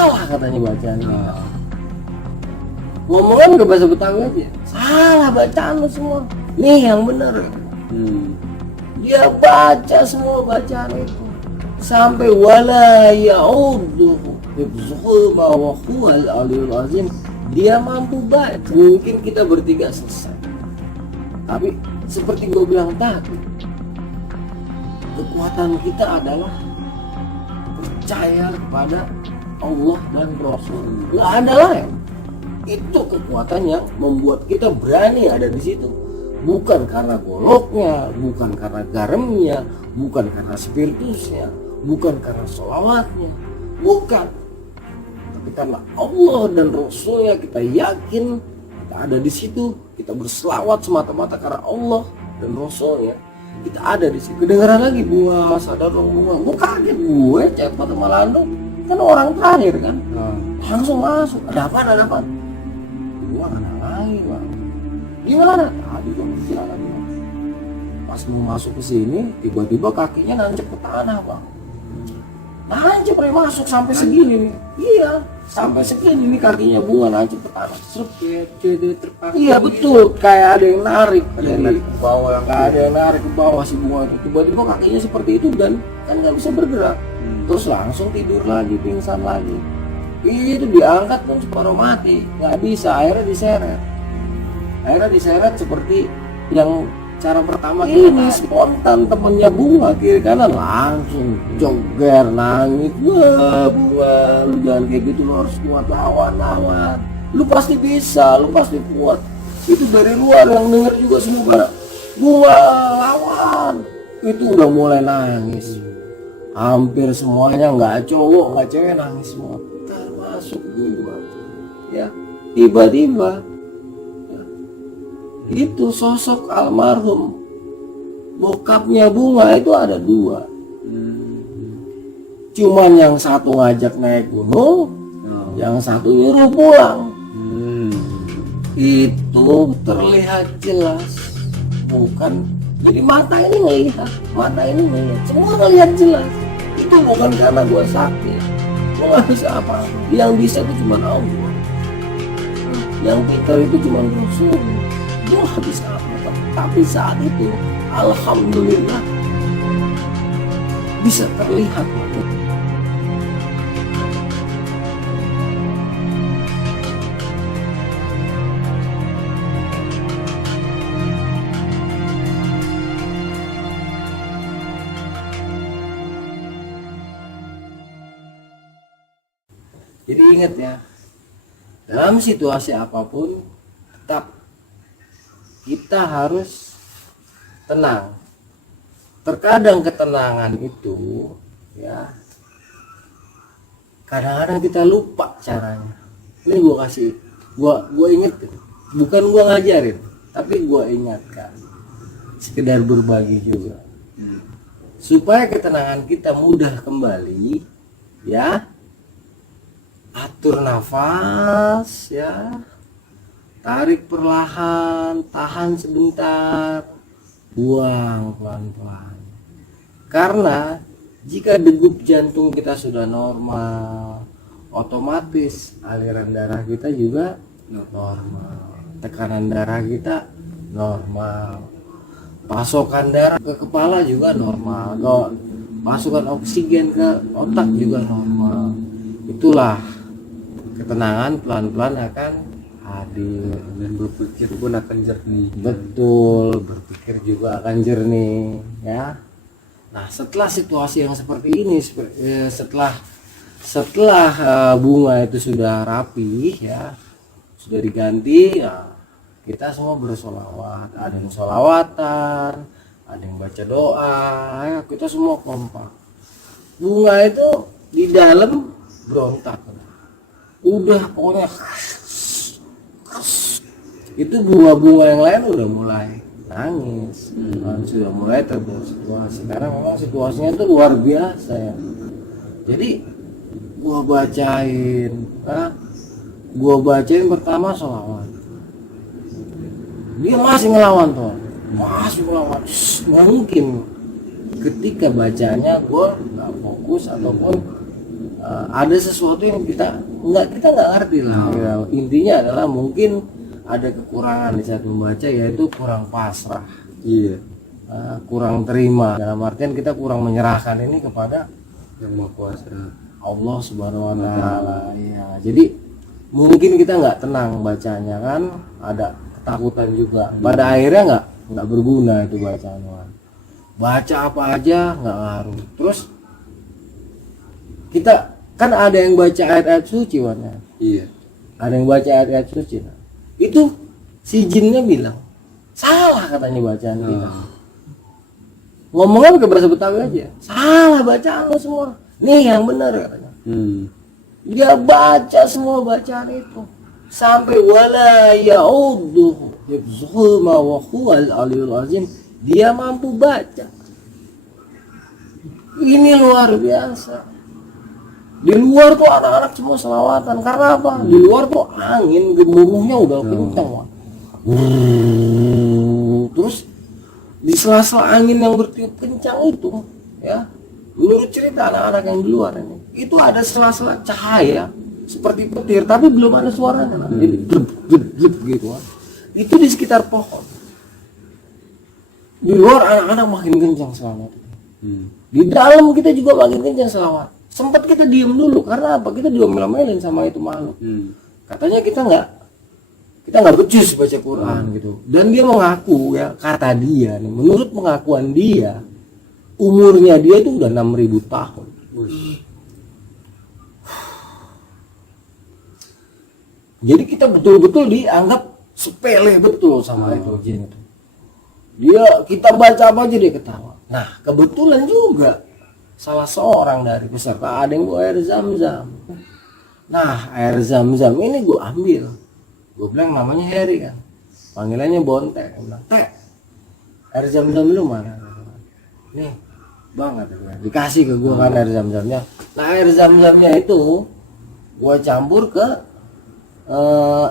salah katanya bacaan kita. Ngomongan ke bahasa Betawi aja, salah bacaan lu semua. Nih yang bener. Dia baca semua bacaan itu sampai wala ya'udhu hifzuhu wa huwal aliyul azim. Dia mampu baca. Mungkin kita bertiga selesai, tapi seperti gue bilang tadi, kekuatan kita adalah percaya kepada Allah dan Rasul. Nggak ada lain. Itu kekuatan yang membuat kita berani ada di situ. Bukan karena goloknya, bukan karena garamnya, bukan karena spiritusnya, bukan karena sholawatnya, bukan. Tapi karena Allah dan Rasulnya kita yakin kita ada di situ. Kita berselawat semata-mata karena Allah dan Rasulnya. Kita ada di situ. Kedengaran lagi bunga, sadar dong bunga. Gue kaget, gue cepat sama Lando. Kan orang terakhir kan. Langsung masuk. Ada apa? Bunga ada lagi bang. Gimana? Tadi gue berjalan. Pas mau masuk ke sini, tiba-tiba kakinya nancep ke tanah bang. Nancep masuk sampai segini nih. Iya, sampai segini nih kakinya bunga nancep ke tanah. Iya betul, kayak ada yang narik, ada yang narik ke bawah, ada yang narik ke bawah si bunga itu. Tiba-tiba kakinya seperti itu dan kan nggak bisa bergerak. Terus langsung tidur lagi, pingsan lagi. Itu diangkat pun separuh mati, nggak bisa. Akhirnya diseret seperti yang cara pertama ini spontan. Temennya bunga kiri kanan langsung joger nangis. Wah bunga, lu jangan kayak gitu, lu harus kuat, lawan. Lu pasti bisa, lu pasti kuat. Itu dari luar yang denger juga semua. Bunga lawan. Itu udah mulai nangis. Hampir semuanya, nggak cowok nggak cewek, nangis semua. Termasuk bunga. Ya, tiba-tiba itu sosok almarhum bokapnya bunga itu ada dua. Cuman yang satu ngajak naik gunung, yang satu nyuruh pulang. Itu terlihat jelas, bukan jadi mata ini ngelihat, semua ngelihat jelas. Itu bukan karena gua sakti, gua nggak bisa apa, yang bisa itu cuma Allah, yang pintar itu cuma Rasul. Gua nggak bisa apa, tapi saat itu alhamdulillah bisa terlihat. Jadi ingat ya, dalam situasi apapun tetap kita harus tenang. Terkadang ketenangan itu ya kadang-kadang kita lupa caranya. Ini gua ingetin, bukan gua ngajarin, tapi gua ingatkan, sekedar berbagi juga, supaya ketenangan kita mudah kembali. Ya, atur nafas ya, tarik perlahan, tahan sebentar, buang pelan-pelan. Karena jika degup jantung kita sudah normal, otomatis aliran darah kita juga normal, tekanan darah kita normal, pasokan darah ke kepala juga normal, pasokan oksigen ke otak juga normal. Itulah ketenangan pelan-pelan akan hadir, dan berpikir pun akan jernih. Betul, berpikir juga akan jernih ya. Nah, setelah situasi yang seperti ini, setelah bunga itu sudah rapi ya, sudah diganti ya, kita semua bersolawat. Ada yang solawatan, ada yang baca doa ya, kita semua kompak. Bunga itu di dalam berontak, udah pokoknya itu bunga-bunga yang lain udah mulai nangis, sudah mulai terbawa situasi. Karena memang situasinya itu luar biasa ya. Jadi gua bacain pertama sholawat, dia masih ngelawan tuh, mungkin ketika bacanya gua nggak fokus ataupun ada sesuatu yang kita nggak ngerti lah. Ya, intinya adalah mungkin ada kekurangan di saat membaca, yaitu kurang pasrah. Iya. Kurang terima, dalam artian kita kurang menyerahkan ini kepada Yang Maha Kuasa. Allah Subhanahu wa taala. Ya, jadi mungkin kita nggak tenang bacanya kan, ada ketakutan juga. Pada akhirnya nggak berguna itu bacaan. Baca apa aja nggak ngaruh. Terus kita kan ada yang baca ayat-ayat suci, warna. Iya. Ada yang baca ayat-ayat suci. Itu si jinnya bilang salah katanya bacaan kita. Ngomongnya pakai bahasa Betawi aja. Salah bacaan lo semua. Nih yang benar katanya. Dia baca semua bacaan itu sampai wala ya'udhu hifzuhuma wa huwal aliyul azim. Dia mampu baca. Ini luar biasa. Di luar tuh anak-anak semua selawatan. Karena apa? Di luar tuh angin gemuruhnya udah kencang. Terus di sela-sela angin yang bertiup kencang itu, ya, menurut cerita anak-anak yang di luar ini, itu ada sela-sela cahaya seperti petir, tapi belum ada suaranya. Jadi gleb gitu. Itu di sekitar pohon. Di luar anak-anak makin kencang selawat. Di dalam kita juga makin kencang selawat. Sempat kita diem dulu karena apa? Kita diomelin sama itu makhluk. Katanya kita nggak becus baca Quran gitu. Dan dia mengaku, ya, kata dia nih, menurut pengakuan dia, umurnya dia itu udah 6.000 tahun. Jadi kita betul-betul dianggap sepele betul sama itu jin itu. Kita baca apa aja dia ketawa. Nah, kebetulan juga salah seorang dari peserta ada yang bawa air zam-zam. Nah, air zam-zam ini gue ambil. Gue bilang namanya Heri kan, panggilannya Bonte. Gue bilang, Teh, air zam-zam lu mana? Nih, banget. Dikasih ke gue kan air zam-zamnya. Nah, air zam-zamnya itu gue campur ke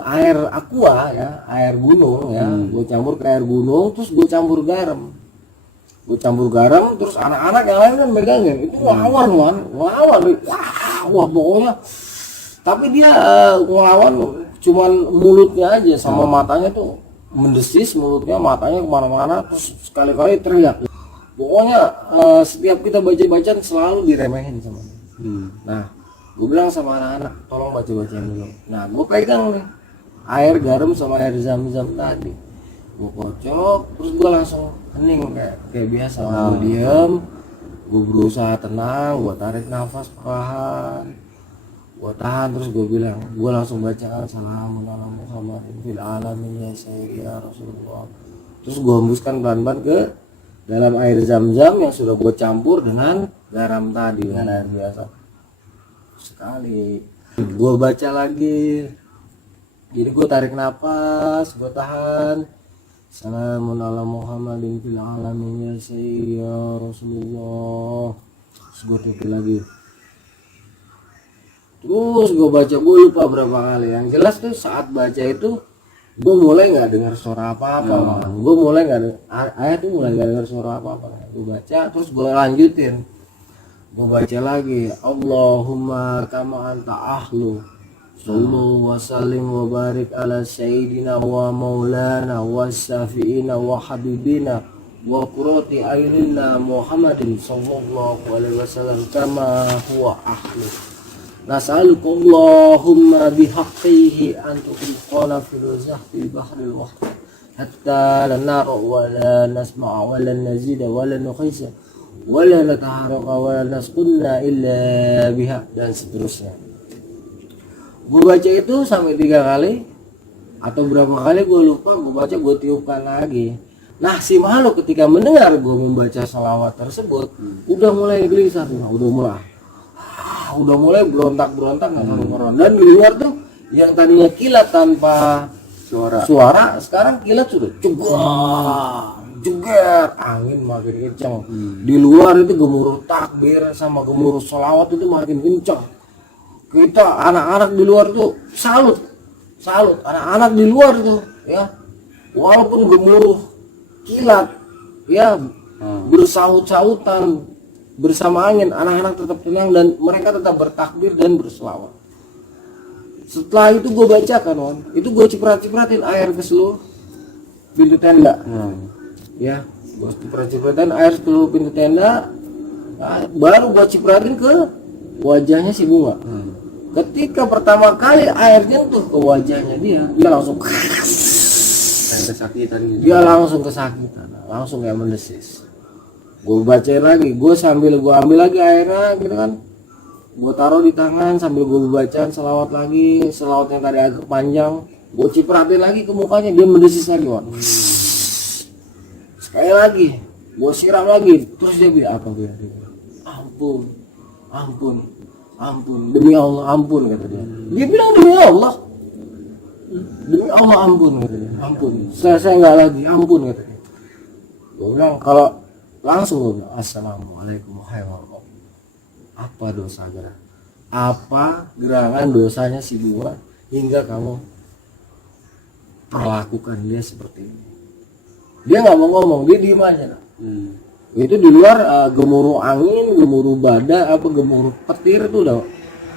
air aqua, ya, air gunung, ya. Gue campur ke air gunung, terus gue campur garam. Terus anak-anak yang lain kan megangin. Itu ngelawan, wah pokoknya. Tapi dia ngelawan cuman mulutnya aja sama matanya tuh mendesis, mulutnya, matanya kemana-mana, terus sekali-kali teriak. Pokoknya setiap kita baca-bacaan selalu diremehin sama dia. Nah, gue bilang sama anak-anak, tolong baca-bacaan dulu. Nah, gue pegang nih air garam sama air zam-zam tadi, gue kocok, terus gue langsung hening kayak biasa. Gue diem, gue berusaha tenang, gue tarik nafas perlahan, gue tahan, terus gue bilang, gue langsung baca Assalamualaikum Muhammadin fil alamin ya sayyidi ya Rasulullah. Terus gue hembuskan pelan-pelan ke dalam air zam-zam yang sudah gue campur dengan garam tadi, dengan air biasa. Sekali gue baca lagi, jadi gue tarik nafas, gue tahan. Assalamualaikum Muhammadin fil alamin ya sayyidi ya Rasulullah. Terus gue tutup lagi. Terus gue baca, gue lupa berapa kali. Yang jelas tuh saat baca itu gue mulai nggak dengar suara apa-apa. Gue mulai nggak ayat tuh mulai nggak dengar suara apa-apa. Gue baca, terus gue lanjutin. Gue baca lagi. Allahumma kama anta ahlu. Sallu wa sallim wa barik ala sayyidina wa maulana wa syafi'ina wa habibina wa qurrati a'yunina Muhammadin sallallahu alaihi wasallam kama huwa ahlu. Nas'aluka Allahumma bihaqqihi an tuqina fil zahfil bahril muhtar hatta la nara wa la nasma'a wa la nazida wa la nukhisa wa la nataharaqa wa la nasqunna illa biha, dan seterusnya. Gue baca itu sampai 3 kali atau berapa kali gue lupa. Gue baca, gue tiupkan lagi. Nah, si makhluk ketika mendengar gue membaca salawat tersebut udah mulai gelisah, udah mulai berontak nggak karu-karuan. Dan di luar tuh yang tadinya kilat tanpa suara sekarang kilat sudah jeger, angin makin kencang. Di luar itu gemuruh takbir sama gemuruh salawat itu makin kencang. Kita anak-anak di luar tuh salut anak-anak di luar tuh, ya, walaupun gemuruh kilat, ya, bersaut-sautan bersama angin, anak-anak tetap tenang dan mereka tetap bertakbir dan berselawat. Setelah itu gue bacakan, Wan. Itu gue ciprat-cipratin air ke seluruh pintu tenda. Ya, gue ciprat-cipratin air ke seluruh pintu tenda. Nah, baru gue cipratin ke wajahnya si Bunga. Ketika pertama kali air nyentuh ke wajahnya dia langsung kesakitan gitu. Dia langsung kesakitan, langsung kayak mendesis. Gue bacain lagi, gue ambil lagi airnya gitu kan. Gue taruh di tangan sambil gue bacaan selawat lagi, selawat yang tadi agak panjang. Gue cipratin lagi ke mukanya, dia mendesis lagi, Wan. Sekali lagi, gue siram lagi, terus dia bilang apa dia? Ampun, demi Allah ampun, kata dia. Dia bilang demi Allah ampun, kata dia. Ampun, saya nggak lagi, ampun, kata dia. Gue bilang kalau langsung gue bilang assalamualaikum warahmatullahi. Apa dosa gerak? Apa gerangan dosanya si Bunga hingga kamu perlakukan dia seperti ini? Dia nggak mau ngomong, dia diem aja. Itu di luar gemuruh angin, gemuruh badai, gemuruh petir itu udah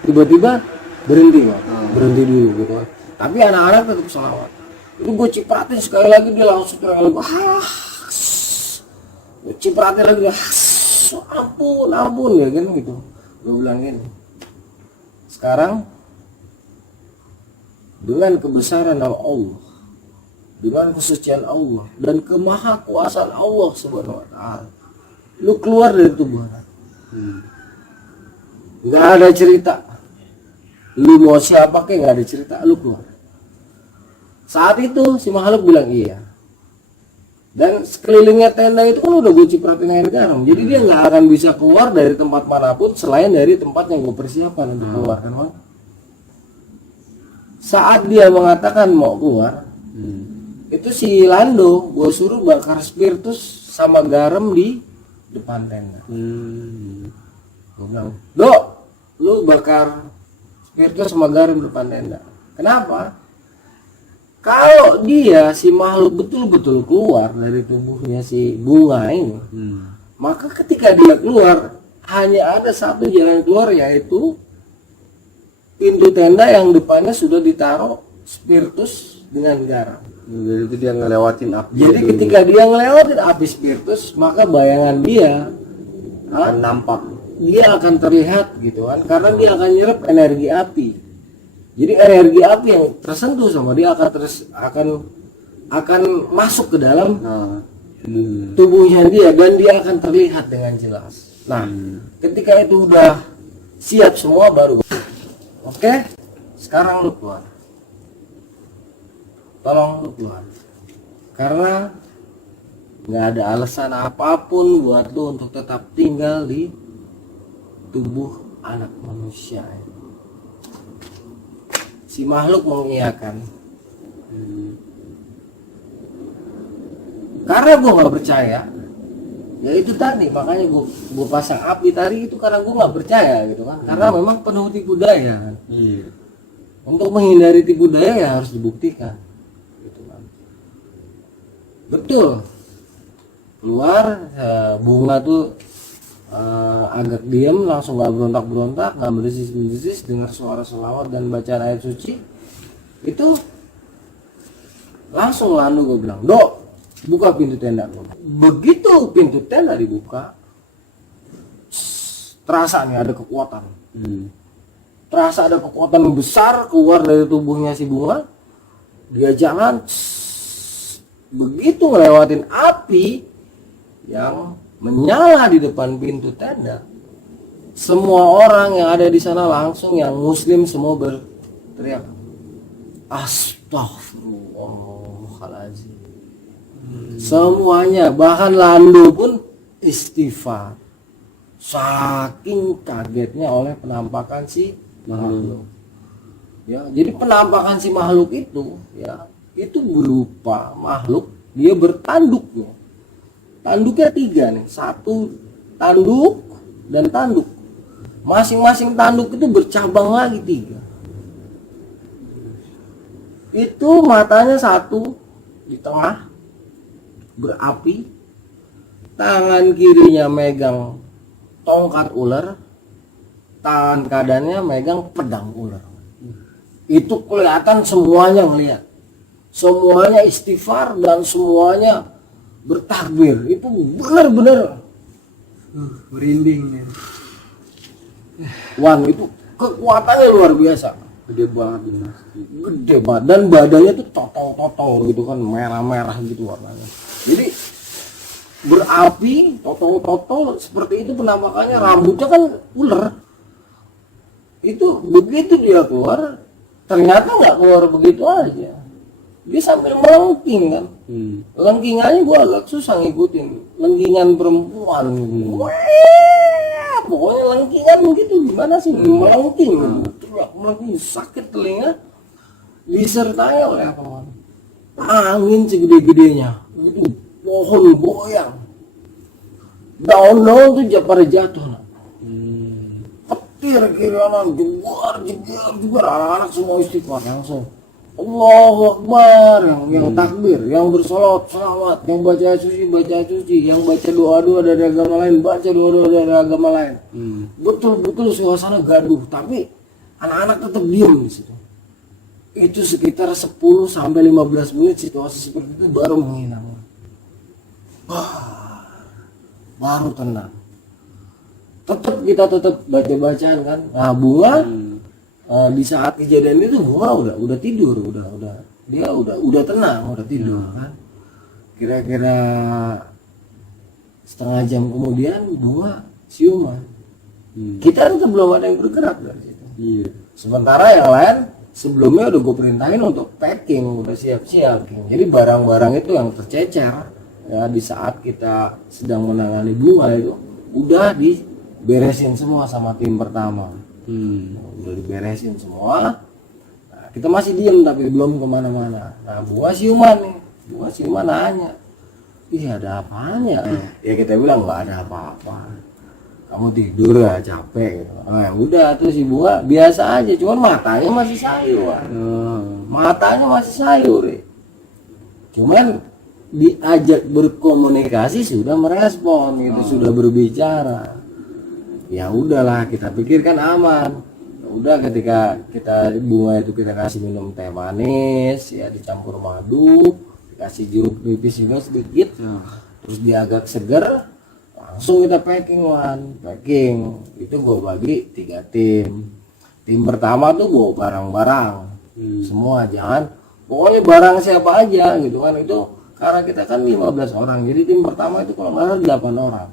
tiba-tiba berhenti, berhenti dulu gitu. Tapi anak-anak tetap selawat. Itu gue cipratin sekali lagi, dia langsung gue cipratin lagi, ampun ya kan gitu. Gue bilang gini, sekarang dengan kebesaran nama Allah, dengan kesucian Allah dan kemahakuasaan Allah Subhanahu wa Ta'ala, lu keluar dari tubuh anak. Nggak ada cerita, lu mau siapa kek, nggak ada cerita, lu keluar. Saat itu si makhluk bilang iya. Dan sekelilingnya tenda itu kan udah gue cipratin air garam, jadi dia nggak akan bisa keluar dari tempat manapun selain dari tempat yang gue persiapkan untuk keluar kan, Bang? Saat dia mengatakan mau keluar, itu si Lando gue suruh bakar spiritus sama garam di depan tenda. Gue bilang, Dok, lu bakar spiritus sama garam di depan tenda. Kenapa? Kalau dia si makhluk betul-betul keluar dari tubuhnya si Bunga ini, maka ketika dia keluar hanya ada satu jalan keluar, yaitu pintu tenda yang depannya sudah ditaruh spiritus dengan garam. Jadi itu dia ngelewatin api. Jadi ketika dia ngelewatin api spiritus, maka bayangan dia akan nampak, dia akan terlihat gitu kan, karena dia akan nyerap energi api. Jadi energi api yang tersentuh sama dia akan masuk ke dalam tubuhnya dia dan dia akan terlihat dengan jelas. Nah, ketika itu udah siap semua baru, oke, sekarang lu keluar. Tolong lu keluar. Karena nggak ada alasan apapun buat lu untuk tetap tinggal di tubuh anak manusia. Si makhluk mengiyakan. Karena gue nggak percaya, ya itu tadi makanya gue pasang api tadi itu karena gue nggak percaya gitu kan. Karena memang penuh tipu daya. Untuk menghindari tipu daya ya harus dibuktikan. Gitu kan. Betul. Keluar Bunga tuh agak diam, langsung nggak berontak, nggak berdesis dengar suara selawat dan bacaan ayat suci. Itu langsung Lando gue bilang, Dok, buka pintu tenda. Begitu pintu tenda dibuka, terasa nih ada kekuatan. Terasa ada kekuatan besar keluar dari tubuhnya si Bunga. Dia jalan, begitu ngelewatin api yang menyala di depan pintu tenda, semua orang yang ada di sana langsung, yang muslim semua berteriak astagfirullahaladzim. Semuanya, bahkan Lando pun istighfar saking kagetnya oleh penampakan si makhluk. Ya, jadi penampakan si makhluk itu ya, itu berupa makhluk dia bertanduknya. Tanduknya 3 nih, 1 tanduk dan tanduk. Masing-masing tanduk itu bercabang lagi 3. Itu matanya 1 di tengah berapi, tangan kirinya megang tongkat ular, tangan kanannya megang pedang ular. Itu kelihatan semuanya ngelihat, semuanya istighfar dan semuanya bertakbir. Itu benar-benar merinding ya. Wan, itu kekuatannya luar biasa. Gede banget Dimas. Gede banget, dan badannya tuh totol-totol gitu kan, merah-merah gitu warnanya. Jadi berapi, totol-totol seperti itu penampakannya. Rambutnya kan ular. Itu begitu dia keluar, ternyata nggak keluar begitu aja. Dia sambil melengking kan. Lengkingannya gua agak susah ngikutin. Lengkingan perempuan gitu. Wah, pokoknya lengkingan begitu, gimana sih melengking gitu. Melengking, sakit telinga, disertai oleh apa man? Angin segede-gedenya, itu pohon goyang, daun-daun tuh pada jatuh. Petir kiri kanan, jegar, anak-anak semua istighfar langsung. Allahu Akbar, yang takbir, yang bersolawat, salawat, yang baca suci, yang baca doa-doa dari agama lain, baca doa-doa dari agama lain. Betul-betul suasana gaduh, tapi anak-anak tetap diam di situ. Itu sekitar 10 sampai 15 menit situasi seperti itu baru menghilang. Baru tenang. Kita tetap baca-bacaan kan. Nah, Bunga di saat kejadian itu Bunga udah tidur, dia udah tenang, udah tidur kan. Kira-kira setengah jam kemudian Bunga siuman. Kita tetap belum ada yang bergerak dari situ. Sementara yang lain sebelumnya udah gue perintahin untuk packing, udah siap-siap. Jadi barang-barang itu yang tercecer ya di saat kita sedang menangani Bunga itu udah diberesin semua sama tim pertama. Udah diberesin semua. Nah, kita masih diem tapi belum kemana-mana. Nah, Bunga siuman nih, Bunga siuman nanya, ih ada apanya? Ya kita bilang nggak ada apa-apa, kamu tidur ya capek gitu. Nah, udah tuh si Bunga biasa aja, cuman matanya masih sayur. Matanya masih sayur. Cuman diajak berkomunikasi sudah merespon gitu, sudah berbicara. Ya udahlah, kita pikirkan aman. Udah ketika kita Bunga itu kita kasih minum teh manis ya dicampur madu, dikasih jeruk nipis juga sedikit, terus dia agak seger, langsung kita packing. Itu gue bagi 3 tim. Tim pertama tuh gue barang-barang semua, jangan pokoknya barang siapa aja gitu kan. Itu karena kita kan 15 orang, jadi tim pertama itu kalau nggak salah 8 orang.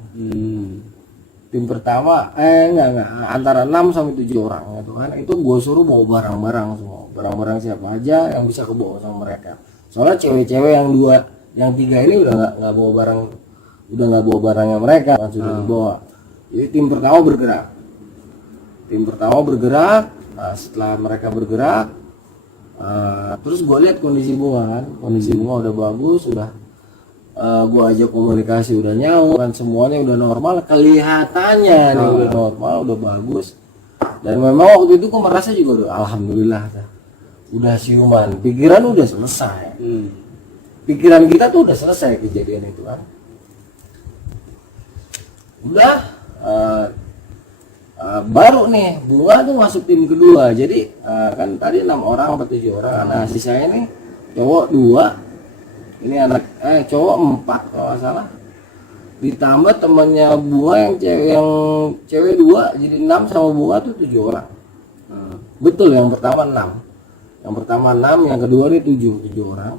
Tim pertama enggak antara 6 sampai 7 orang gitu kan. Itu gue suruh bawa barang-barang semua, barang-barang siapa aja yang bisa kebawa sama mereka. Soalnya cewek-cewek yang 3 ini udah nggak bawa barang, udah nggak bawa barangnya mereka kan, sudah dibawa. Jadi tim pertama bergerak. Nah, setelah mereka bergerak, terus gue lihat kondisi Bunga kan, kondisi Bunga udah bagus, udah gue ajak komunikasi udah nyawa kan, semuanya udah normal kelihatannya nih, udah normal, udah bagus. Dan memang waktu itu gue merasa juga udah alhamdulillah udah siuman, pikiran udah selesai. Pikiran kita tuh udah selesai kejadian itu kan. Udah baru nih Bunga tuh masuk tim kedua. Jadi kan tadi 6 orang atau 7 orang. Nah sisanya nih cowok 2, ini anak cowok 4 kalau nggak salah, ditambah temannya Bunga yang cewek 2, jadi 6 sama Bunga tuh 7 orang. Betul, yang pertama 6, yang kedua nih 7 orang.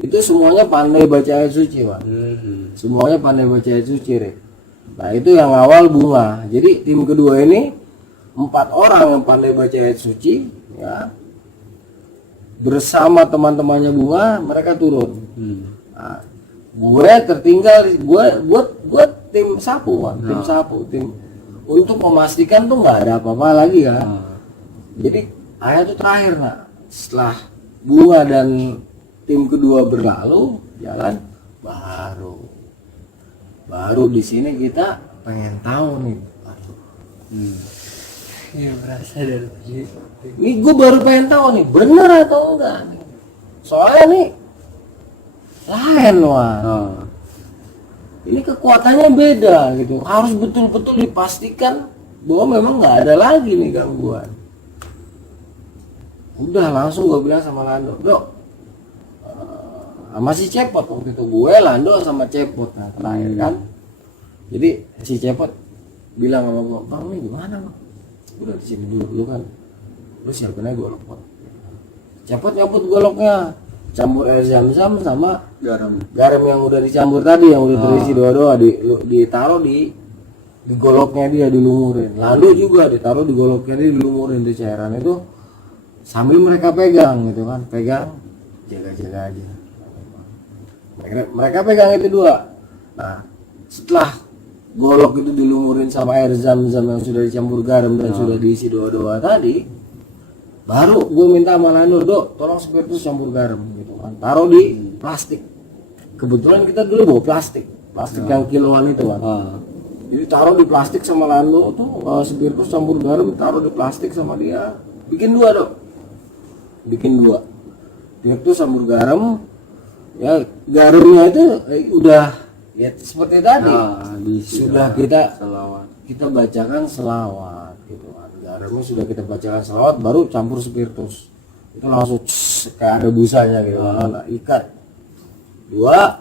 Itu semuanya pandai baca ayat suci, Pak. Semuanya pandai baca ayat suci, Rek. Nah itu yang awal Bunga. Jadi tim kedua ini 4 orang yang pandai baca ayat suci ya, bersama teman-temannya Bunga, mereka turun. Nah, gue tertinggal, gue tim sapu, Pak. Tim untuk memastikan tuh nggak ada apa-apa lagi kan. Jadi ayat itu terakhir, nak. Setelah Bunga dan tim kedua berlalu jalan, baru di sini kita pengen tahu nih. Iya, berasa dari tadi. Ini gue baru pengen tahu nih, bener atau enggak nih. Soalnya nih lain, wah. ini kekuatannya beda gitu. Harus betul-betul dipastikan bahwa memang nggak ada lagi nih gangguan. Udah langsung gue bilang sama Lando, Dok, sama si Cepot waktu itu, gue, Lando sama Cepot, nah terakhir kan. Jadi si Cepot bilang sama gue, Bang ini gimana Bang? Udah di sini dulu kan, lu siapin aja golok. Cepot nyabut goloknya, campur air zam-zam sama garam yang udah dicampur tadi, yang udah terisi doa-doa, ditaruh di goloknya dia, dilumurin. Lalu juga ditaruh di goloknya dia, dilumurin di cairan itu sambil mereka pegang gitu kan, pegang, jaga-jaga aja. Mereka pegang itu dua. Nah, setelah golok itu dilumurin sama air zam-zam yang sudah dicampur garam dan sudah diisi doa-doa tadi, baru gue minta sama Lando, Dok, tolong spiritus campur garam gitu kan, taruh di plastik. Kebetulan kita dulu bawa plastik yang kiloan itu kan. Jadi taruh di plastik sama Lando tuh, spiritus campur garam taruh di plastik sama dia. Bikin dua, Dok. Bikin dua. Spiritus campur garam. Ya garamnya itu udah ya seperti tadi. Sudah kita bacakan selawat gitu kan. Garamnya sudah kita bacakan selawat, baru campur spiritus. Itu langsung kayak ada busanya gitu kan. Ikat. Dua,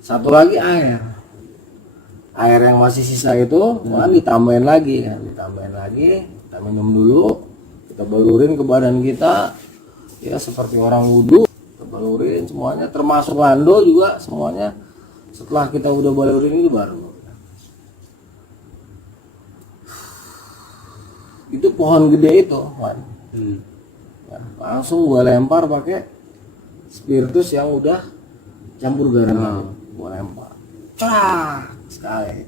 satu lagi air yang masih sisa itu kan ditambahin lagi, kita minum dulu, kita balurin ke badan kita ya seperti orang wudhu, kita balurin semuanya, termasuk Lando juga semuanya. Setelah kita udah balurin itu baru itu pohon gede itu kan. Ya, langsung gua lempar pakai spiritus yang udah campur garam, gua lempar crak sekali,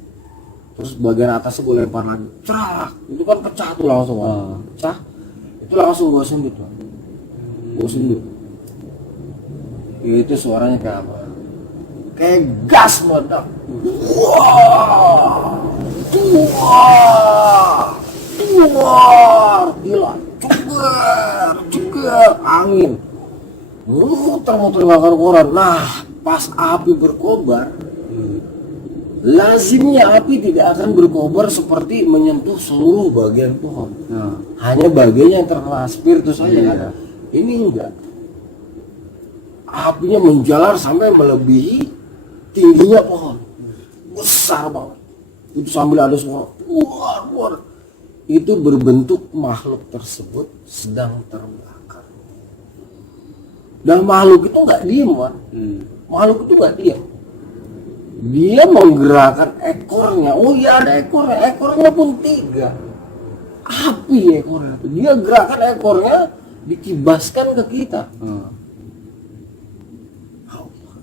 terus bagian atasnya gue lempar lagi crak, itu kan pecah tuh langsung pecah, itu langsung gue sundut, itu suaranya kayak apa, kayak gas meledak, wah gila, ceger angin muter-muter bakar koran. Nah pas api berkobar, lazimnya api tidak akan berkobar seperti menyentuh seluruh bagian pohon. Hanya bagian yang terkena spiritus saja kan. Ini enggak. Apinya menjalar sampai melebihi tingginya pohon. Besar banget. Itu sambil ada suara keluar. Itu berbentuk makhluk tersebut sedang terbakar. Dan makhluk itu enggak diem kan. Makhluk itu enggak diem. Dia menggerakkan ekornya. Oh iya ada ekornya pun 3. Api ekornya itu. Dia gerakan ekornya dikibaskan ke kita.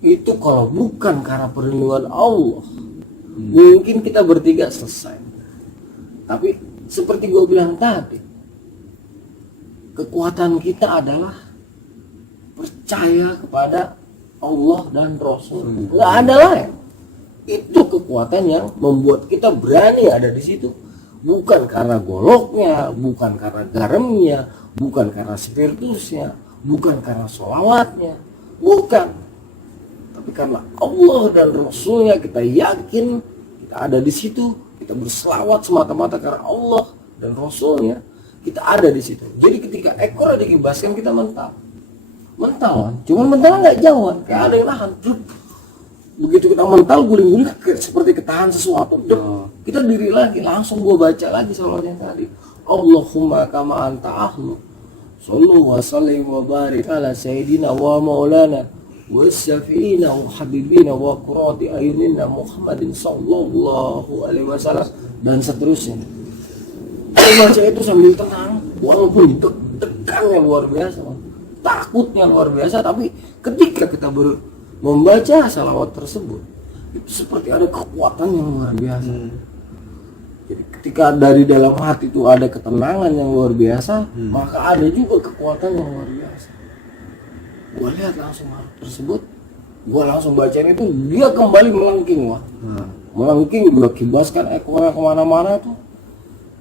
Itu kalau bukan karena perlindungan Allah, mungkin kita bertiga selesai. Tapi seperti gue bilang tadi, kekuatan kita adalah percaya kepada Allah dan Rasul. Nggak ada lain. Itu kekuatan yang membuat kita berani ada di situ. Bukan karena goloknya, bukan karena garamnya, bukan karena spiritusnya, bukan karena sholawatnya, bukan. Tapi karena Allah dan Rasulnya kita yakin kita ada di situ, kita berselawat semata-mata karena Allah dan Rasulnya, kita ada di situ. Jadi ketika ekornya dikibaskan kita mental, cuman mental nggak jauhan, kayak ada yang nahan. Begitu kita mental guling-guling seperti ketahan sesuatu, kita diri lagi, langsung gue baca lagi sholawat yang tadi. Allahumma kama anta ahlu sallu wa sallim wa barik ala sayyidina wa maulana wa syafi'ina wa habibina wa qurrati ayunina Muhammadin sallallahu alaihi wasallam, dan seterusnya. Baca itu sambil tenang, walaupun deg-degannya luar biasa, takutnya luar biasa, tapi ketika kita membaca salawat tersebut, itu seperti ada kekuatan yang luar biasa. Jadi ketika dari dalam hati itu ada ketenangan yang luar biasa, maka ada juga kekuatan yang luar biasa. Gua lihat langsung hal tersebut, gua langsung bacain itu, dia kembali melengking, melengking, gua kibaskan ekornya kemana-mana itu,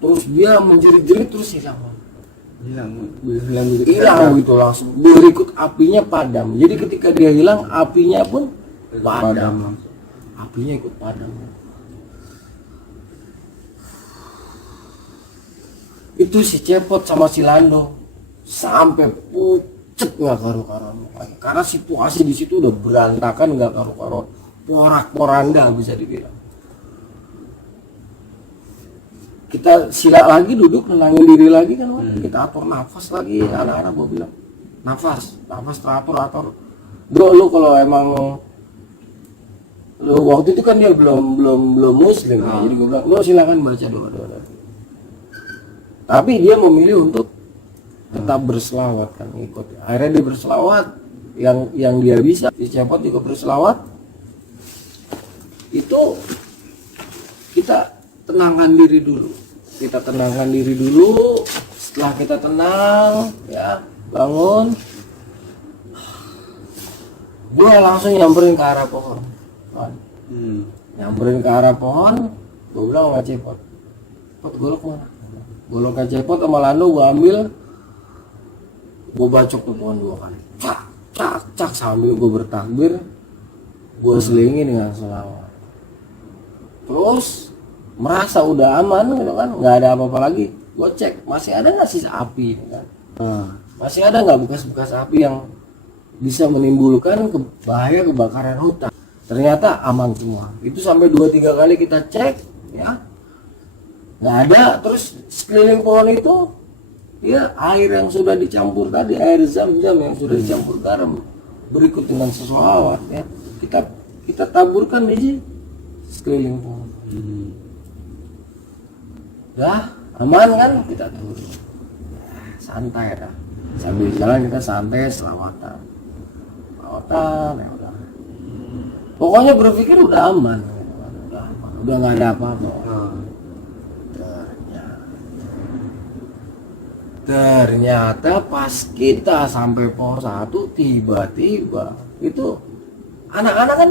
terus dia menjerit-jerit, terus hilang gitu langsung. Berikut apinya padam. Jadi ketika dia hilang, apinya pun padam. apinya ikut padam. Itu si Cepot sama si Lando sampai pucet nggak karu-karuan, karena situasi di situ udah berantakan nggak karu-karuan, porak-poranda bisa dibilang. Kita sila lagi, duduk nenangin diri lagi kan, kita atur nafas lagi, anak-anak gua bilang nafas teratur. Bro, lu kalau emang lu waktu itu kan dia belum muslim, jadi gua bilang lu silakan baca doa. Tapi dia memilih untuk tetap berselawat kan, ikut. Akhirnya dia berselawat yang dia bisa. Si Cepot juga berselawat. Itu kita tenangkan diri dulu. Setelah kita tenang, ya bangun. Dia langsung nyamperin ke arah pohon. Nyamperin ke arah pohon. Gue bilang sama Cepot, Pot, golok mana? Goloknya Cepot sama Lando gue ambil, gue bacok tuh pohon 2 kali, cak sambil gue bertakbir, gue selingi dengan selawat. Terus merasa udah aman gitu kan, nggak ada apa-apa lagi. Gue cek masih ada nggak sisa api kan? Masih ada nggak bekas-bekas api yang bisa menimbulkan bahaya kebakaran hutan? Ternyata aman semua. Itu sampai 2-3 kali kita cek, ya nggak ada. Terus sekeliling pohon itu ya air yang sudah dicampur tadi, air zam-zam yang sudah dicampur garam berikut dengan sesolawat, ya kita taburkan di sekeliling pohon. Dah aman kan, kita turun, santai dah, sambil jalan kita santai selawatan ya udah. Pokoknya berpikir udah aman, udah nggak ada apa-apa. Ternyata pas kita sampai pohon 1, tiba-tiba itu anak-anak kan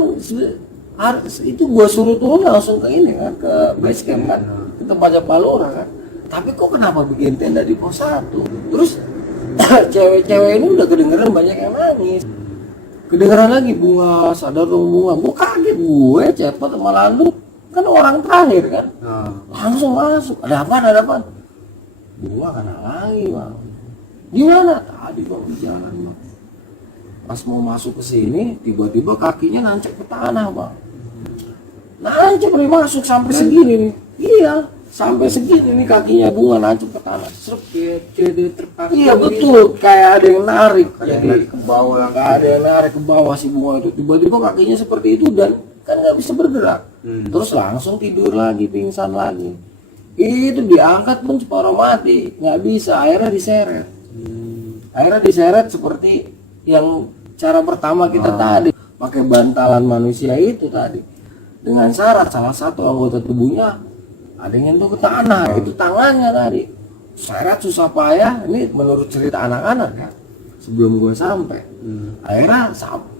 itu gua suruh turun langsung ke ini kan, ke base camp kan, ke tempatnya Palora kan. Tapi kok kenapa bikin tenda di pos 1? Terus cewek-cewek ini udah kedengeran banyak yang nangis, kedengeran lagi bunga, sadar dong bunga. Gua kaget, gue Cepot sama Lando kan orang terakhir kan, langsung masuk. Ada apaan? Bunga kena lagi bang. Gimana? Tadi bang di jalan bang. Pas mau masuk ke sini, tiba-tiba kakinya nancep ke tanah bang. Nancep nih, masuk sampai segini nih. Iya, sampai segini nih kakinya bunga nancep ke tanah. Iya betul, kayak ada yang narik. Jadi ke bawah, kayak ada yang narik ke bawah si bunga itu. Tiba-tiba kakinya seperti itu dan kan nggak bisa bergerak. Terus langsung tidur lagi, pingsan lagi. Itu diangkat pun separuh mati, nggak bisa, akhirnya diseret seperti yang cara pertama kita tadi, pakai bantalan manusia itu tadi, dengan syarat salah satu anggota tubuhnya ada yang nyentuh ke tanah, itu tangannya tadi, seret susah payah. Ini menurut cerita anak-anak kan, sebelum gue sampai, akhirnya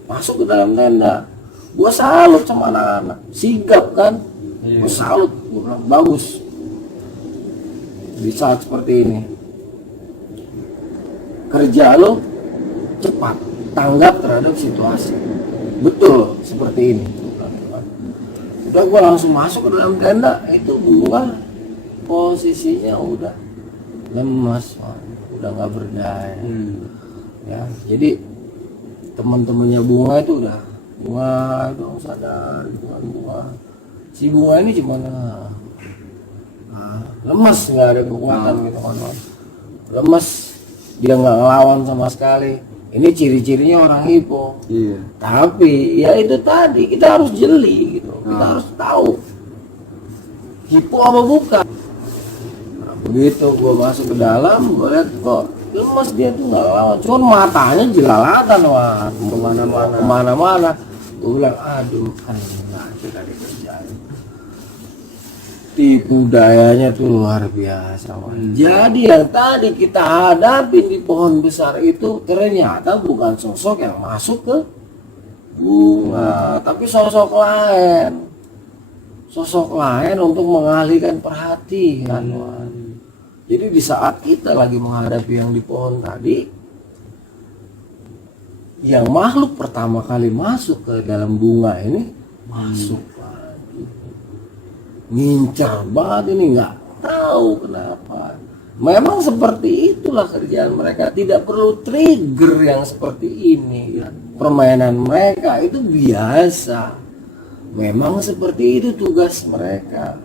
masuk ke dalam tenda. Gue salut sama anak-anak, sigap kan, gue salut, gue bilang bagus. Di saat seperti ini kerja lo cepat, tanggap terhadap situasi, betul seperti ini. Udah gue langsung masuk ke dalam tenda, itu bunga posisinya udah lemas, udah nggak berdaya. Ya jadi teman-temannya bunga itu udah, bunga dong sadar, bunga si bunga ini cuma lemes, nggak ada kekuatan gitu kan, lemes, dia nggak ngelawan sama sekali. Ini ciri-cirinya orang hipo. Tapi ya itu tadi, kita harus jeli gitu, kita harus tahu hipo apa bukan. Nah, begitu gue masuk ke dalam, gue lihat kok lemes, dia tuh nggak ngelawan, cuma matanya jelalatan, wah kemana-mana. Gue bilang aduh kan nanti tadi kerjaan. Tipu dayanya tuh luar biasa. Jadi yang tadi kita hadapi di pohon besar itu ternyata bukan sosok yang masuk ke bunga, tapi sosok lain untuk mengalihkan perhatian. Jadi di saat kita lagi menghadapi yang di pohon tadi, yang makhluk pertama kali masuk ke dalam bunga ini masuk. ngincar banget ini, nggak tahu kenapa. Memang seperti itulah kerjaan mereka, tidak perlu trigger yang seperti ini ya. Permainan mereka itu biasa, memang seperti itu tugas mereka.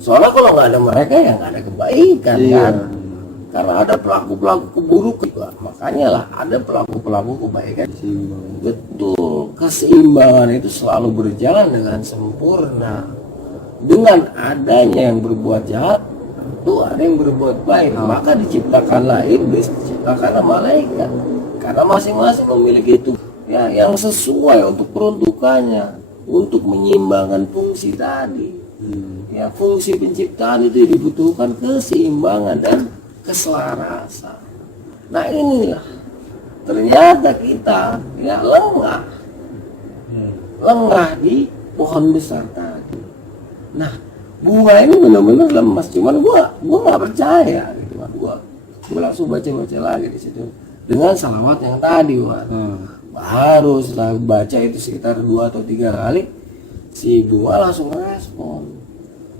Soalnya kalau nggak ada mereka ya nggak ada kebaikan kan, karena ada pelaku-pelaku keburukan juga, makanya lah ada pelaku-pelaku kebaikan. Betul, keseimbangan itu selalu berjalan dengan sempurna. Dengan adanya yang berbuat jahat, tuh ada yang berbuat baik, maka diciptakanlah iblis, diciptakanlah malaikat, karena masing-masing memiliki itu ya yang sesuai untuk peruntukannya, untuk menyeimbangkan fungsi tadi. Ya, fungsi penciptaan itu dibutuhkan keseimbangan dan keselarasan. Nah inilah ternyata kita ya lengah di pohon besar tadi. Nah, bunga ini benar-benar lemas, cuman gua nggak percaya gitu kan. Gua langsung baca lagi di situ dengan salawat yang tadi, baru setelah baca itu sekitar 2 atau 3 kali, si bunga langsung respon.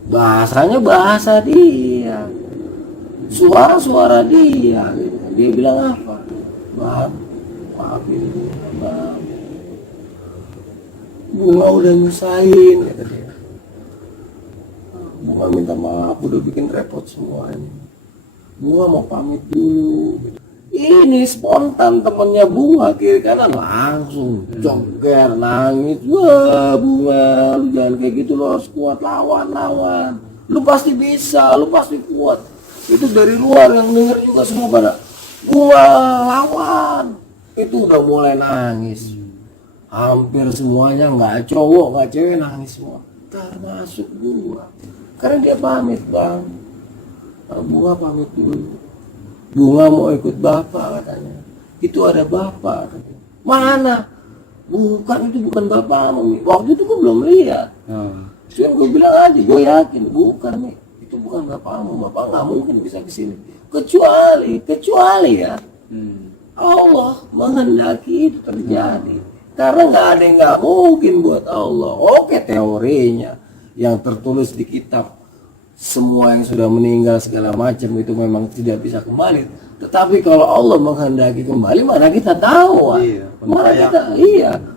Bahasanya bahasa dia, suara dia gitu. Dia bilang apa? Maafin bunga udah nyusahin, kata dia. Bunga minta maaf udah bikin repot semuanya. Bunga mau pamit dulu gitu. Ini spontan temennya bunga kiri kanan langsung joger nangis. Wah bunga, lu jangan kayak gitu, lo harus kuat, lawan. Lu pasti bisa, lu pasti kuat. Itu dari luar yang denger juga semua pada bunga lawan. Itu udah mulai nangis. Hampir semuanya, nggak cowok nggak cewek, nangis semua, termasuk bunga. Karena dia pamit, bang. Bunga pamit dulu. Bunga mau ikut bapak katanya. Itu ada bapak katanya. Mana? Itu bukan bapak mami. Waktu itu gue belum lihat. Cuman gue bilang aja, gue yakin bukan nih. Itu bukan bapakmu. Bapak nggak mungkin bisa kesini. Kecuali ya. Allah menghendaki itu terjadi. Karena nggak ada yang nggak mungkin buat Allah. Oke, teorinya yang tertulis di kitab, semua yang sudah meninggal segala macam itu memang tidak bisa kembali. Tetapi kalau Allah menghendaki kembali, mana kita tahu?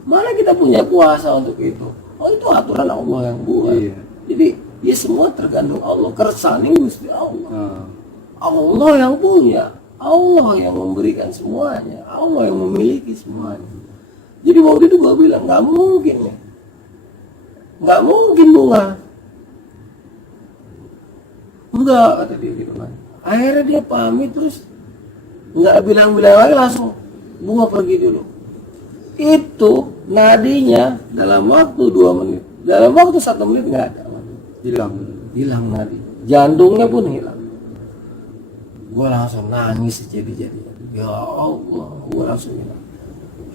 Mana kita punya kuasa untuk itu? Oh, itu aturan Allah yang buat. Jadi ya semua tergantung Allah, kersane Gusti Allah. Allah yang punya, Allah yang memberikan semuanya, Allah yang memiliki semuanya. Jadi waktu itu gue bilang nggak mungkin ya, nggak mungkin bunga. Enggak, kata dia gitu kan. Akhirnya dia pamit terus nggak bilang-bilang lagi, langsung bunga pergi dulu. Itu nadinya dalam waktu 2 menit, dalam waktu 1 menit nggak ada, hilang nadi, jantungnya pun hilang. Gue langsung nangis jadi ya Allah, gue langsung bilang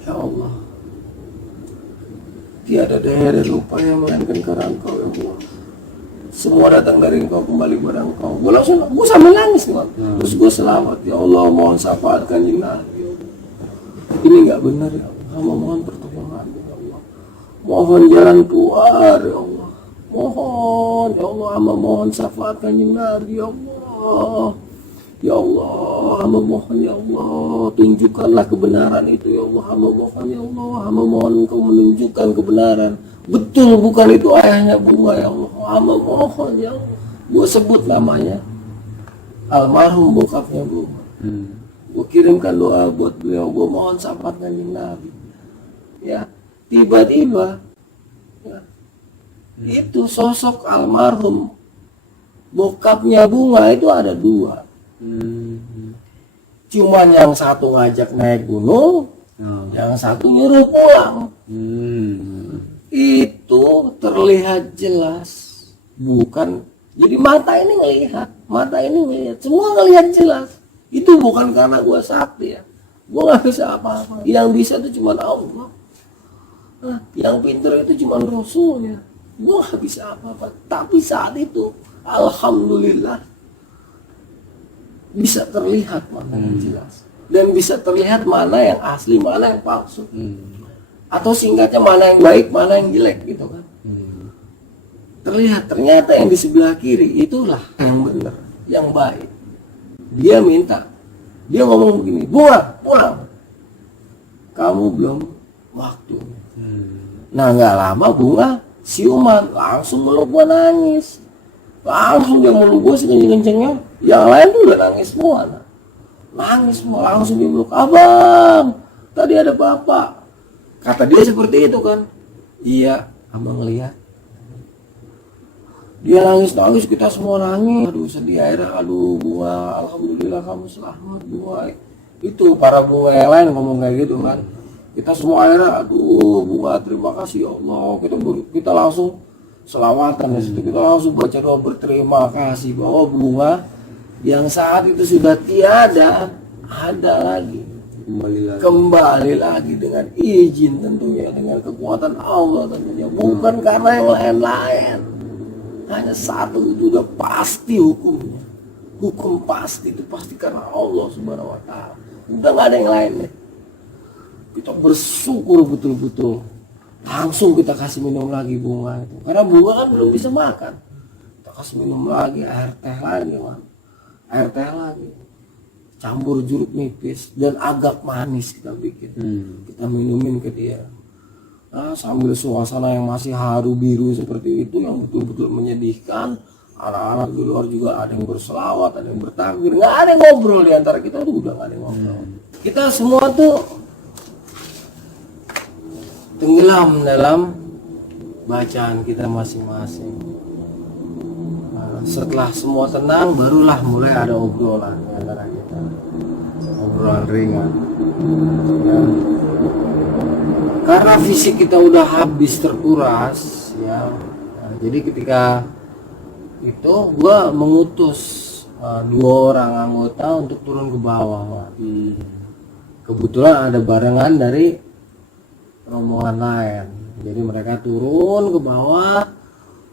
ya Allah, tiada daya dan upaya melainkan karena Engkau ya Allah. Semua datang dari Engkau, kembali kepada Engkau. Gue sambil nangis nih, terus gue selamat ya Allah, mohon syafaat Kanjeng Nabi. Ini nggak benar ya Allah, hamba mohon pertolongan ya Allah, mohon jalan keluar ya Allah, mohon ya Allah, hamba mohon syafaat Kanjeng Nabi ya Allah. Ya Allah, hamba mohon ya Allah, tunjukkanlah kebenaran itu ya Allah, hamba mohon ya Allah, hamba mohon Engkau menunjukkan kebenaran. Betul bukan itu ayahnya bunga ya Allah, hamba mohon ya Allah. Gue sebut namanya, almarhum bokapnya bunga. Gue kirimkan doa buat beliau, gue mohon syafaat Kanjeng Nabi. Ya, tiba-tiba ya, itu sosok almarhum bokapnya bunga itu ada 2. Cuman yang satu ngajak naik gunung, yang satu nyuruh pulang. Itu terlihat jelas, bukan. Jadi mata ini ngelihat, semua ngelihat jelas. Itu bukan karena gua sakti ya, gua nggak bisa apa-apa. Yang bisa itu cuma Allah. Nah, yang pintar itu cuma Rasulnya. Gua nggak bisa apa-apa. Tapi saat itu, alhamdulillah, bisa terlihat mana yang jelas, dan bisa terlihat mana yang asli, mana yang palsu. Atau singkatnya mana yang baik, mana yang jelek gitu kan. ternyata yang di sebelah kiri itulah yang benar, yang baik. Dia minta, dia ngomong begini, Bunga pulang, kamu belum waktu. Nah nggak lama Bunga siuman, langsung meluk gua nangis, langsung dia meluk gua sekenceng-kencengnya. Yang lain tuh udah nangis semua, nangis semua, langsung dia meluk, abang tadi ada bapak, kata dia seperti itu kan. Iya abang lihat. Dia nangis, kita semua nangis. Aduh sedih akhirnya, aduh Bunga, alhamdulillah kamu selamat Bunga. Itu para Bunga yang lain ngomong kayak gitu kan. Kita semua akhirnya, aduh Bunga terima kasih ya Allah. Kita langsung selawatan di situ. Kita langsung baca doa berterima kasih bahwa Bunga yang saat itu sudah tiada ada lagi. Kembali lagi dengan izin tentunya, dengan kekuatan Allah tentunya, bukan karena yang lain-lain. Hanya satu, itu udah pasti hukumnya. Hukum pasti, itu pasti karena Allah Subhanahu wa Ta'ala. Udah gak ada yang lain deh. Kita bersyukur betul-betul. Langsung kita kasih minum lagi Bunga itu, karena Bunga kan belum bisa makan. Kita kasih minum lagi air teh lagi, man. Air teh lagi, campur jeruk nipis dan agak manis kita bikin. Kita minumin ke dia. Nah, sambil suasana yang masih haru biru seperti itu, yang betul-betul menyedihkan. Anak-anak di luar juga ada yang berselawat, ada yang bertakbir, nggak ada yang ngobrol di antara kita tuh, udah nggak ada yang ngobrol. Kita semua tuh tenggelam dalam bacaan kita masing-masing. Nah, setelah semua tenang, barulah mulai ada obrolan di antara kita, obrolan ringan. Ya. Karena fisik kita udah habis terkuras, ya. Nah, jadi ketika itu gua mengutus 2 orang anggota untuk turun ke bawah. Kebetulan ada barengan dari rombongan lain. Jadi mereka turun ke bawah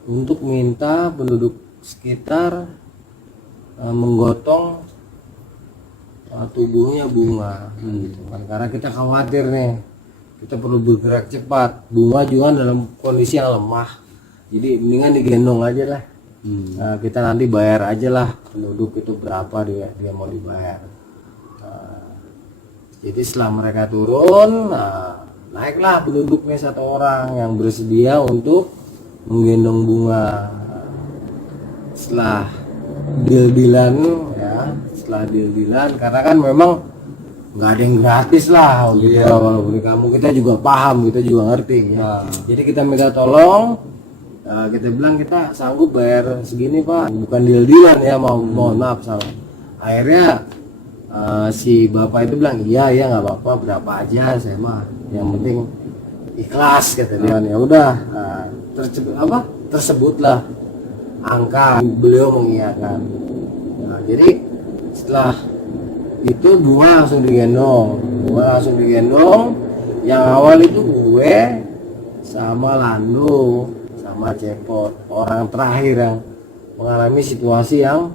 untuk minta penduduk sekitar menggotong tubuhnya Bunga, gitu kan. Karena kita khawatir nih, kita perlu bergerak cepat. Bunga juga dalam kondisi yang lemah, jadi mendingan digendong aja lah. Nah, kita nanti bayar aja lah penduduk itu berapa dia mau dibayar. Jadi setelah mereka turun, naiklah penduduknya 1 orang yang bersedia untuk menggendong Bunga. Setelah deal-dealan, ya, karena kan memang nggak ada yang gratis lah, gitu. Kalau beli kamu, kita juga paham, kita juga ngerti, ya. Jadi kita minta tolong, kita bilang kita sanggup bayar segini Pak, bukan deal-dealan ya, mohon maaf salah. Akhirnya si bapak itu bilang iya nggak apa-apa, berapa aja saya mah, yang penting ikhlas, kata dia. Ya udah, tersebutlah angka, beliau mengiyakan. Nah, jadi setelah itu Bunga langsung digendong. Yang awal itu gue sama Lando sama Cepot, orang terakhir yang mengalami situasi yang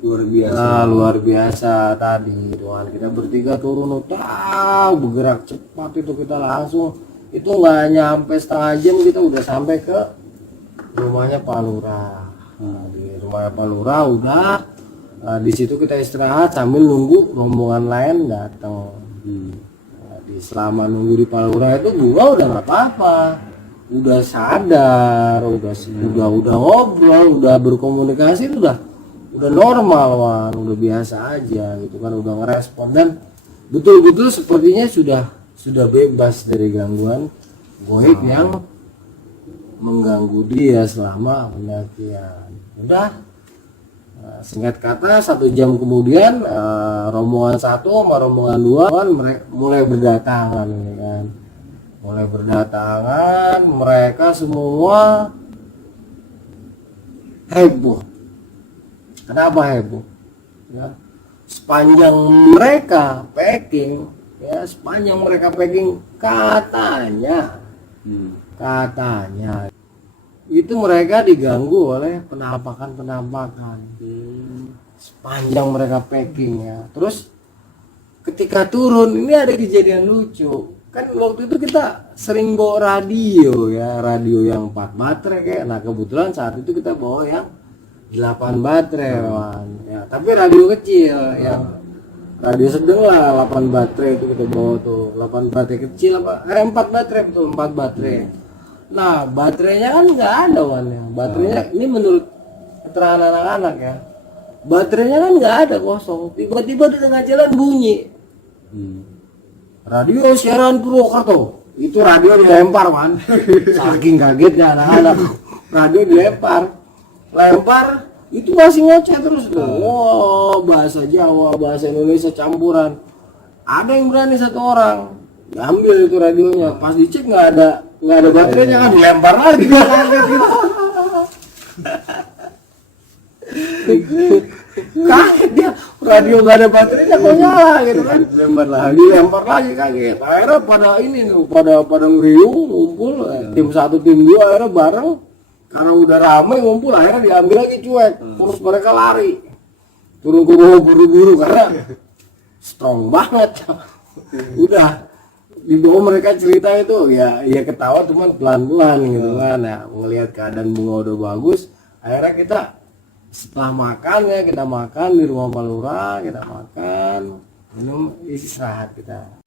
luar biasa tadi. Tuhan, kita bertiga turun, bergerak cepat itu, kita langsung, itu nggak nyampe setengah jam kita udah sampai ke rumahnya Pak Lurah. Nah, di rumahnya Pak Lurah udah, di situ kita istirahat sambil nunggu rombongan lain datang. Selama nunggu di Pak Lurah itu Bunga udah nggak apa-apa, udah sadar, udah ngobrol, udah berkomunikasi, udah normal, Wan. Udah biasa aja gitu kan, udah ngerespon dan betul-betul sepertinya sudah bebas dari gangguan goib yang mengganggu dia selama pendakian. Udah, singkat kata 1 jam kemudian rombongan 1 sama rombongan 2 kan mereka mulai berdatangan, ini kan. Mereka semua heboh. Kenapa heboh? Ya, sepanjang mereka packing katanya itu mereka diganggu oleh penampakan. Sepanjang mereka packing, ya. Terus ketika turun ini ada kejadian lucu. kan waktu itu kita sering bawa radio ya, radio yang 4 baterai kayak. Nah kebetulan saat itu kita bawa yang 8 baterai kawan. Ya, tapi radio kecil yang radio sedang lah, 8 baterai itu kita bawa tuh. 8 baterai kecil apa? 4 baterai betul, 4 baterai. Nah baterainya kan nggak ada Wan ya. Baterainya ini menurut keterangan anak-anak ya, baterainya kan nggak ada, kosong. Tiba-tiba di tengah jalan bunyi. Radio siaran Purwokerto. Itu radio dilempar Wan. Saking kagetnya anak-anak. Radio dilempar. Lempar itu masih ngoceh terus tuh. Wow, bahasa Jawa, bahasa Indonesia campuran. Ada yang berani satu orang ngambil itu radionya. Pas dicek nggak ada baterainya, kan dilempar lagi. Dia kaget gitu. Kaget dia, radio nggak ada baterainya kok nyala gitu kan. Dilempar lagi kaget. Akhirnya pada ini tuh, pada ngeriung ngumpul, tim 1 tim 2 akhirnya bareng. Karena udah ramai ngumpul, akhirnya diambil lagi cuek. Terus mereka lari turun ke bawah buru-buru karena strong banget. Udah dibawa mereka cerita itu ya ketawa cuman pelan-pelan gitu kan ya, ngelihat keadaan bunga udah bagus. Akhirnya kita setelah makan ya, kita makan di rumah Pak Lurah, kita makan minum istirahat kita.